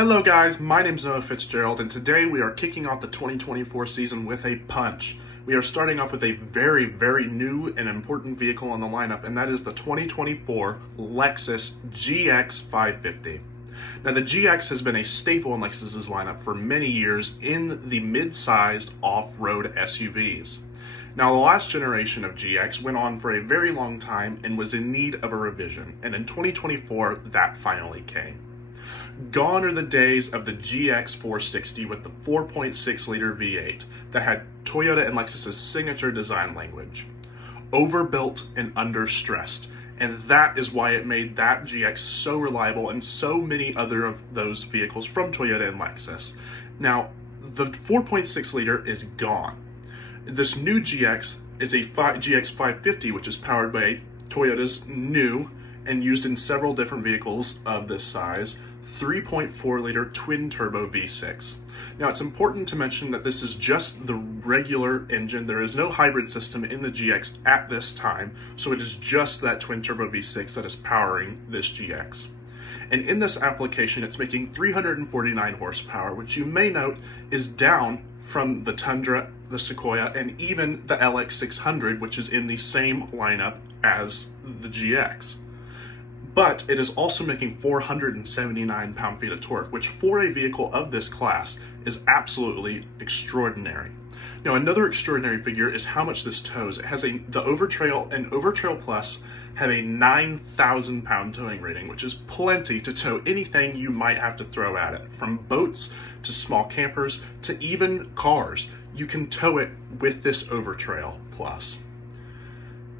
Hello guys, my name's Fitz, and today we are kicking off the 2024 season with a punch. We are starting off with a very, very new and important vehicle on the lineup, and that is the 2024 Lexus GX550. Now the GX has been a staple in Lexus's lineup for many years in the mid-sized off-road SUVs. Now, the last generation of GX went on for a very long time and was in need of a revision, and in 2024, that finally came. Gone are the days of the GX460 with the 4.6-liter V8 that had Toyota and Lexus's signature design language. Overbuilt and understressed, and that is why it made that GX so reliable and so many other of those vehicles from Toyota and Lexus. Now, the 4.6-liter is gone. This new GX is a GX550, which is powered by Toyota's new and used in several different vehicles of this size, 3.4-liter twin-turbo V6. Now, it's important to mention that this is just the regular engine. There is no hybrid system in the GX at this time, so it is just that twin-turbo V6 that is powering this GX. And in this application, it's making 349 horsepower, which you may note is down from the Tundra, the Sequoia, and even the LX600, which is in the same lineup as the GX. But it is also making 479 pound-feet of torque, which for a vehicle of this class is absolutely extraordinary. Now, another extraordinary figure is how much this tows. It has the Overtrail and Overtrail Plus have a 9,000 pound towing rating, which is plenty to tow anything you might have to throw at it, from boats to small campers to even cars. You can tow it with this Overtrail Plus.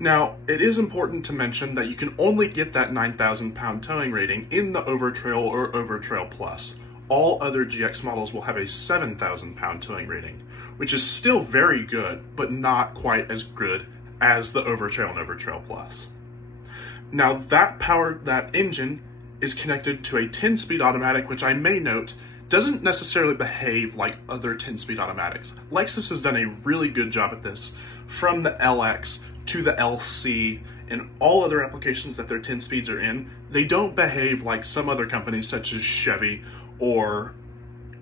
Now, it is important to mention that you can only get that 9,000 pound towing rating in the Overtrail or Overtrail Plus. All other GX models will have a 7,000 pound towing rating, which is still very good, but not quite as good as the Overtrail and Overtrail Plus. Now, that engine is connected to a 10-speed automatic, which I may note doesn't necessarily behave like other 10-speed automatics. Lexus has done a really good job at this, from the LX to the LC and all other applications that their 10 speeds are in. They don't behave like some other companies such as Chevy or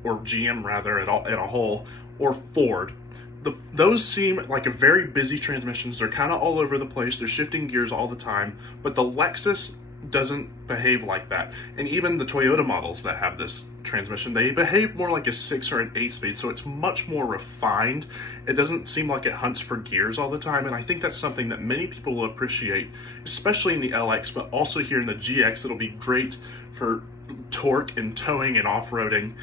GM rather at a whole, or Ford. Those seem like a very busy transmissions. They're kind of all over the place. They're shifting gears all the time, but the Lexus doesn't behave like that. And even the Toyota models that have this transmission, they behave more like a 6 or an 8 speed, so it's much more refined. It doesn't seem like it hunts for gears all the time, and I think that's something that many people will appreciate, especially in the LX, but also here in the GX. It'll be great for torque and towing and off-roading.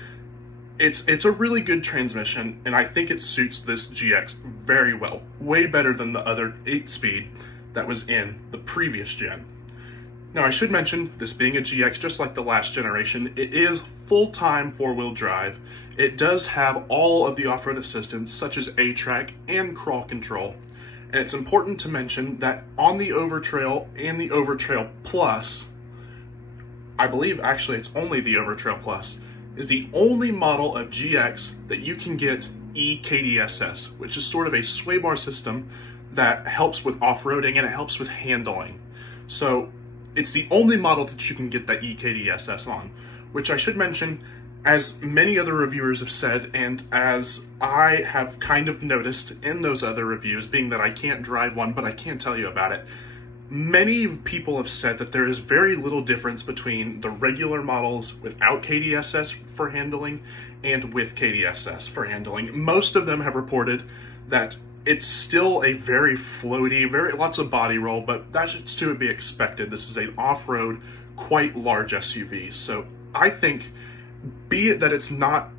It's a really good transmission, and I think it suits this GX very well, way better than the other 8-speed that was in the previous gen. Now, I should mention, this being a GX, just like the last generation, it is full-time four-wheel drive. It does have all of the off-road assistance, such as A-Track and crawl control. And it's important to mention that on the Overtrail and the Overtrail Plus, I believe actually it's only the Overtrail Plus, is the only model of GX that you can get EKDSS, which is sort of a sway bar system that helps with off-roading and it helps with handling. So it's the only model that you can get that EKDSS on, which I should mention, as many other reviewers have said, and as I have kind of noticed in those other reviews, being that I can't drive one, but I can tell you about it, many people have said that there is very little difference between the regular models without KDSS for handling and with KDSS for handling. Most of them have reported that it's still a very floaty, lots of body roll, but that's to be expected. This is an off-road, quite large SUV. So I think, be it that it's not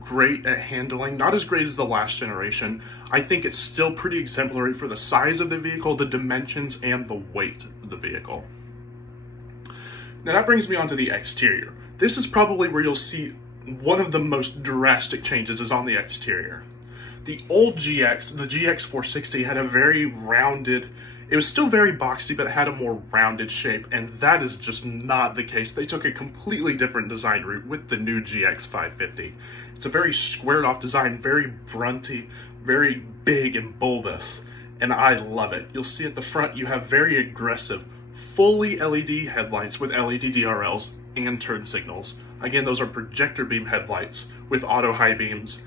great at handling, not as great as the last generation, I think it's still pretty exemplary for the size of the vehicle, the dimensions, and the weight of the vehicle. Now that brings me on to the exterior. This is probably where you'll see one of the most drastic changes is on the exterior. The old GX, the GX460, had a very rounded, it was still very boxy, but it had a more rounded shape, and that is just not the case. They took a completely different design route with the new GX550. It's a very squared off design, very brunty, very big and bulbous, and I love it. You'll see at the front you have very aggressive, fully LED headlights with LED DRLs and turn signals. Again, those are projector beam headlights with auto high beams,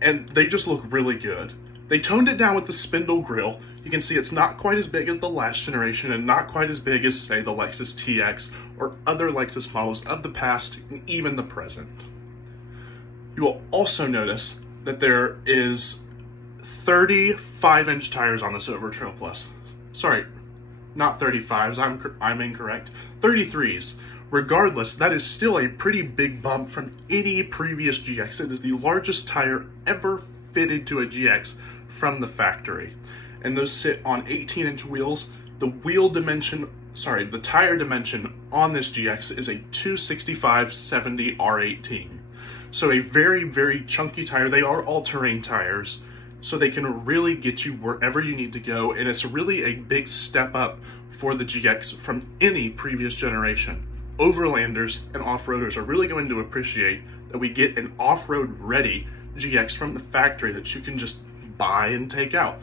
and they just look really good. They toned it down with the spindle grille. You can see it's not quite as big as the last generation and not quite as big as, say, the Lexus TX or other Lexus models of the past and even the present. You will also notice that there is 35-inch tires on this Overtrail Plus. Sorry, not 35s, I'm incorrect. 33s. Regardless, that is still a pretty big bump from any previous GX. It is the largest tire ever fitted to a GX from the factory. And those sit on 18-inch wheels. The tire dimension on this GX is a 265/70 R18. So a very, very chunky tire. They are all-terrain tires, so they can really get you wherever you need to go, and it's really a big step up for the GX from any previous generation. Overlanders and off-roaders are really going to appreciate that we get an off-road ready GX from the factory that you can just buy and take out.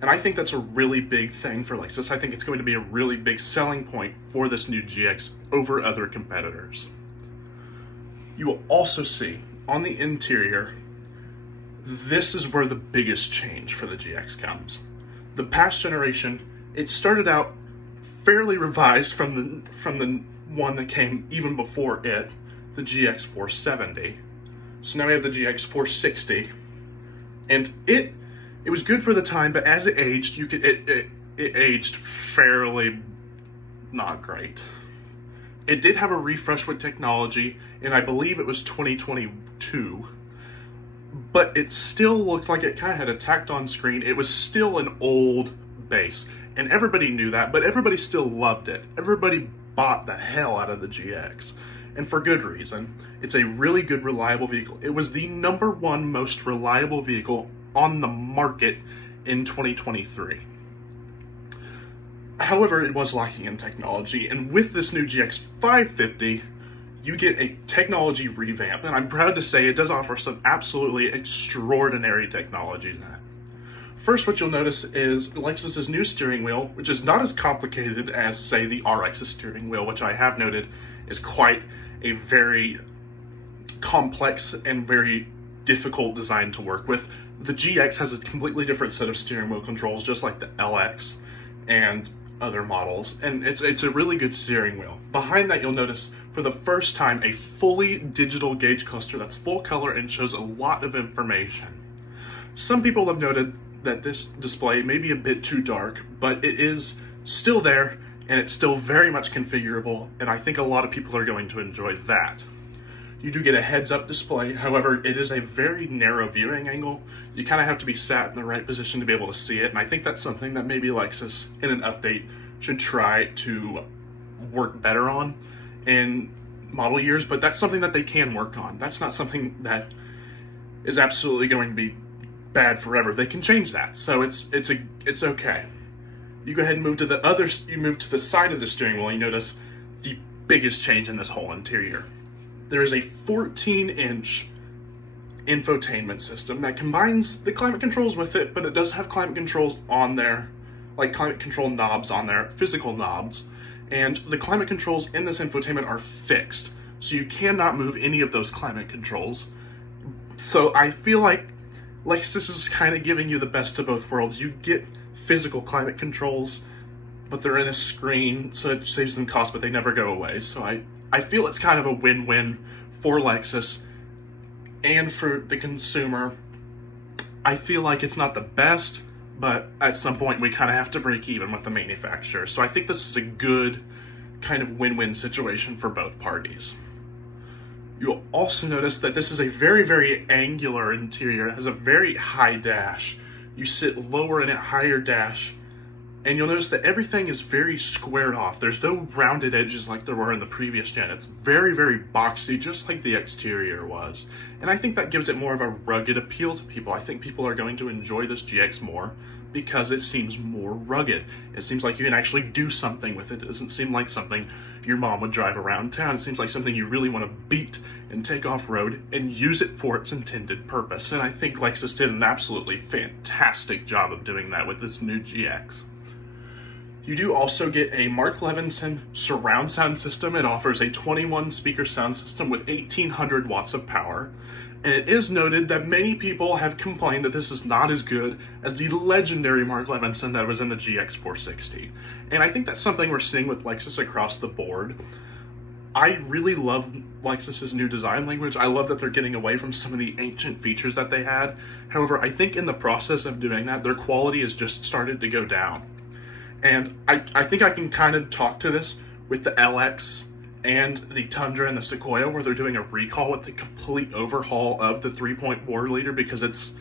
And I think that's a really big thing for Lexus. I think it's going to be a really big selling point for this new GX over other competitors. You will also see on the interior, this is where the biggest change for the GX comes. The past generation, it started out fairly revised from the one that came even before it, the GX470. So now we have the GX460, and it was good for the time, but as it aged, it aged fairly not great. It did have a refresh with technology, and I believe it was 2022, but it still looked like it kind of had a tacked on screen. It was still an old base, and everybody knew that, but everybody still loved it. Everybody bought the hell out of the GX, and for good reason. It's a really good, reliable vehicle. It was the #1 most reliable vehicle on the market in 2023. However, it was lacking in technology, and with this new GX550, you get a technology revamp, and I'm proud to say it does offer some absolutely extraordinary technology in that. First, what you'll notice is Lexus's new steering wheel, which is not as complicated as, say, the RX's steering wheel, which I have noted is quite a very complex and very difficult design to work with. The GX has a completely different set of steering wheel controls, just like the LX and other models, and it's a really good steering wheel. Behind that, you'll notice for the first time a fully digital gauge cluster that's full color and shows a lot of information. Some people have noted that this display may be a bit too dark, but it is still there and it's still very much configurable, and I think a lot of people are going to enjoy that. You do get a heads-up display, however, it is a very narrow viewing angle. You kind of have to be sat in the right position to be able to see it, and I think that's something that maybe Lexus, in an update, should try to work better on in model years, but that's something that they can work on. That's not something that is absolutely going to be bad forever. They can change that, so it's okay. You go ahead and move to the side of the steering wheel, and you notice the biggest change in this whole interior. There is a 14-inch infotainment system that combines the climate controls with it, but it does have climate controls on there, like climate control knobs on there, physical knobs, and the climate controls in this infotainment are fixed, so you cannot move any of those climate controls. So I feel like Lexus is kind of giving you the best of both worlds. You get physical climate controls, but they're in a screen, so it saves them cost, but they never go away. So I feel it's kind of a win-win for Lexus and for the consumer. I feel like it's not the best, but at some point we kind of have to break even with the manufacturer. So I think this is a good kind of win-win situation for both parties. You'll also notice that this is a very, very angular interior. It has a very high dash. You sit lower in a higher dash, and you'll notice that everything is very squared off. There's no rounded edges like there were in the previous gen. It's very, very boxy, just like the exterior was. And I think that gives it more of a rugged appeal to people. I think people are going to enjoy this GX more because it seems more rugged. It seems like you can actually do something with it. It doesn't seem like something your mom would drive around town. It seems like something you really want to beat and take off-road and use it for its intended purpose. And I think Lexus did an absolutely fantastic job of doing that with this new GX. You do also get a Mark Levinson surround sound system. It offers a 21 speaker sound system with 1800 watts of power. And it is noted that many people have complained that this is not as good as the legendary Mark Levinson that was in the GX460. And I think that's something we're seeing with Lexus across the board. I really love Lexus's new design language. I love that they're getting away from some of the ancient features that they had. However, I think in the process of doing that, their quality has just started to go down. And I think I can kind of talk to this with the LX and the Tundra and the Sequoia, where they're doing a recall with the complete overhaul of the 3.4 liter because it's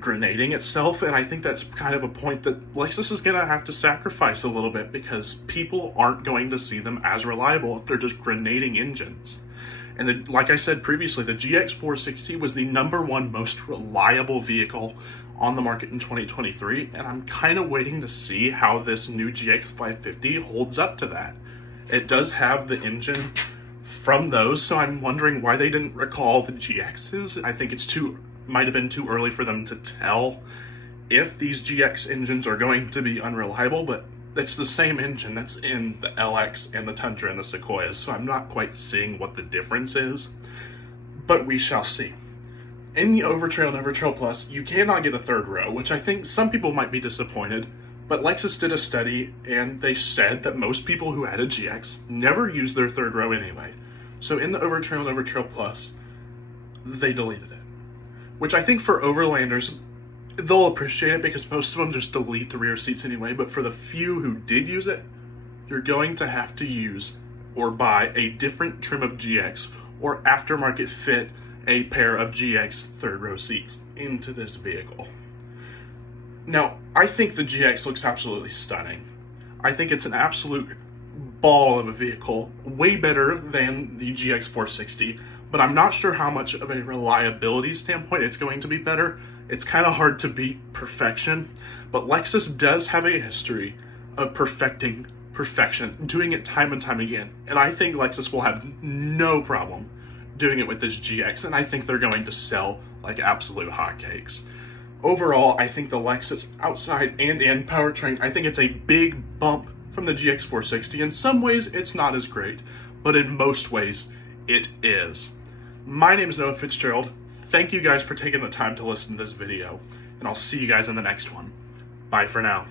grenading itself. And I think that's kind of a point that Lexus is going to have to sacrifice a little bit because people aren't going to see them as reliable if they're just grenading engines. And like I said previously, the GX460 was the #1 most reliable vehicle on the market in 2023, and I'm kind of waiting to see how this new GX550 holds up to that. It does have the engine from those, so I'm wondering why they didn't recall the GXs. I think might have been too early for them to tell if these GX engines are going to be unreliable, but it's the same engine that's in the LX and the Tundra and the Sequoia, so I'm not quite seeing what the difference is, but we shall see. In the Overtrail and Overtrail Plus, you cannot get a third row, which I think some people might be disappointed, but Lexus did a study and they said that most people who had a GX never used their third row anyway. So in the Overtrail and Overtrail Plus, they deleted it, which I think for overlanders, they'll appreciate it because most of them just delete the rear seats anyway, but for the few who did use it, you're going to have to use or buy a different trim of GX or aftermarket fit a pair of GX third row seats into this vehicle. Now, I think the GX looks absolutely stunning. I think it's an absolute ball of a vehicle, way better than the GX460, but I'm not sure how much of a reliability standpoint it's going to be better. It's kind of hard to beat perfection, but Lexus does have a history of perfecting perfection, doing it time and time again, and I think Lexus will have no problem doing it with this GX, and I think they're going to sell like absolute hotcakes. Overall, I think the Lexus outside and in powertrain, I think it's a big bump from the GX460. In some ways, it's not as great, but in most ways, it is. My name is Noah Fitzgerald. Thank you guys for taking the time to listen to this video, and I'll see you guys in the next one. Bye for now.